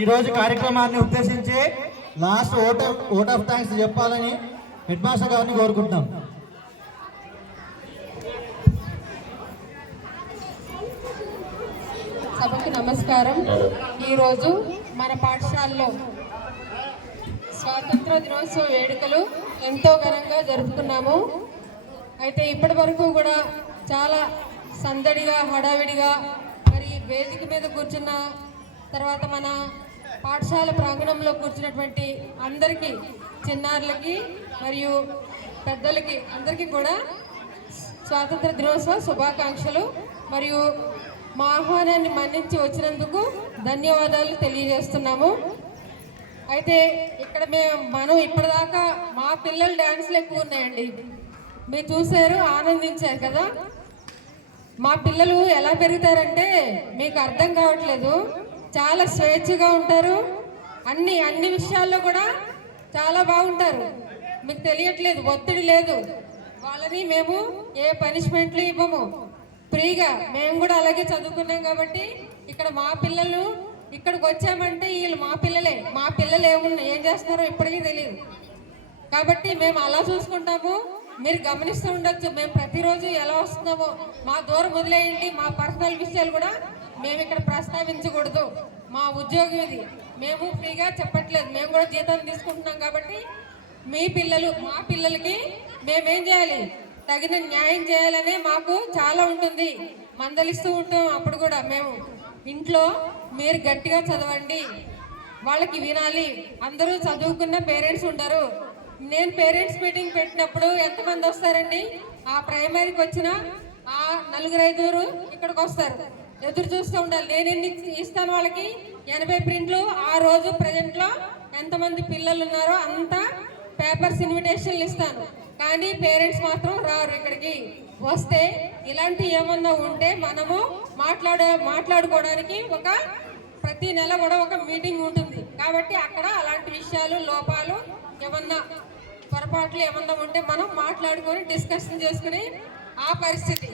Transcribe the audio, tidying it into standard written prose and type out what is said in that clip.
ఈ రోజు కార్యక్రమాన్ని ఉద్దేశించి లాస్ట్ ఓట్ ఆఫ్ థ్యాంక్స్ చెప్పాలని హెడ్ మాస్టర్ గారిని కోరుకుంటున్నాం. సభకి నమస్కారం. ఈరోజు మన పాఠశాలలో స్వాతంత్ర దినోత్సవ వేడుకలు ఎంతో ఘనంగా జరుపుకున్నాము. అయితే ఇప్పటి వరకు కూడా చాలా సందడిగా హడావిడిగా మరి వేదిక మీద కూర్చున్న తర్వాత మన పాఠశాల ప్రాంగణంలో కూర్చున్నటువంటి అందరికీ, చిన్నారులకి మరియు పెద్దలకి అందరికీ కూడా స్వాతంత్ర దినోత్సవ శుభాకాంక్షలు మరియు మా ఆహ్వానాన్ని మన్నించి వచ్చినందుకు ధన్యవాదాలు తెలియజేస్తున్నాము. అయితే ఇక్కడ మనం ఇప్పటిదాకా మా పిల్లల డ్యాన్స్లు ఎక్కువ ఉన్నాయండి. మీరు చూశారు, ఆనందించారు కదా. మా పిల్లలు ఎలా పెరుగుతారంటే మీకు అర్థం కావట్లేదు. చాలా స్వేచ్ఛగా ఉంటారు, అన్ని విషయాల్లో కూడా చాలా బాగుంటారు. మీకు తెలియట్లేదు, ఒత్తిడి లేదు. వాళ్ళని మేము ఏ పనిష్మెంట్లు ఇవ్వము, ఫ్రీగా. మేము కూడా అలాగే చదువుకున్నాం కాబట్టి ఇక్కడ మా పిల్లలు ఇక్కడికి వచ్చామంటే వీళ్ళు మా పిల్లలే. మా పిల్లలు ఏం చేస్తున్నారో ఇప్పటికీ తెలియదు కాబట్టి మేము అలా చూసుకుంటాము. మీరు గమనిస్తూ ఉండొచ్చు, మేము ప్రతిరోజు ఎలా వస్తున్నామో. మా దూరం వదిలేయండి, మా పర్సనల్ విషయాలు కూడా మేము ఇక్కడ ప్రస్తావించకూడదు. మా ఉద్యోగం ఇది, మేము ఫ్రీగా చెప్పట్లేదు. మేము కూడా జీతం తీసుకుంటున్నాం కాబట్టి మీ పిల్లలు మా పిల్లలకి మేమేం చేయాలి, తగిన న్యాయం చేయాలనే మాకు చాలా ఉంటుంది. మందలిస్తూ ఉంటాం. అప్పుడు కూడా మేము ఇంట్లో మీరు గట్టిగా చదవండి, వాళ్ళకి వినాలి. అందరూ చదువుకున్న పేరెంట్స్ ఉంటారు. నేను పేరెంట్స్ మీటింగ్ పెట్టినప్పుడు ఎంతమంది వస్తారండి? ఆ ప్రైమరీకి వచ్చిన ఆ 4-5 ఇక్కడికి వస్తారు. ఎదురు చూస్తూ ఉండాలి. నేను ఎన్ని ఇస్తాను వాళ్ళకి? 80 ప్రింట్లు. ఆ రోజు ప్రజెంట్లో ఎంతమంది పిల్లలు ఉన్నారో అంత పేపర్స్ ఇన్విటేషన్లు ఇస్తాను. కానీ పేరెంట్స్ మాత్రం రారు. ఇక్కడికి వస్తే ఇలాంటి ఏమన్నా ఉంటే మనము మాట్లాడుకోవడానికి ప్రతి నెల కూడా ఒక మీటింగ్ ఉంటుంది. కాబట్టి అక్కడ అలాంటి విషయాలు, లోపాలు, ఏమన్నా పొరపాట్లు ఏమన్నా ఉంటే మనం మాట్లాడుకొని డిస్కషన్ చేసుకుని ఆ పరిస్థితి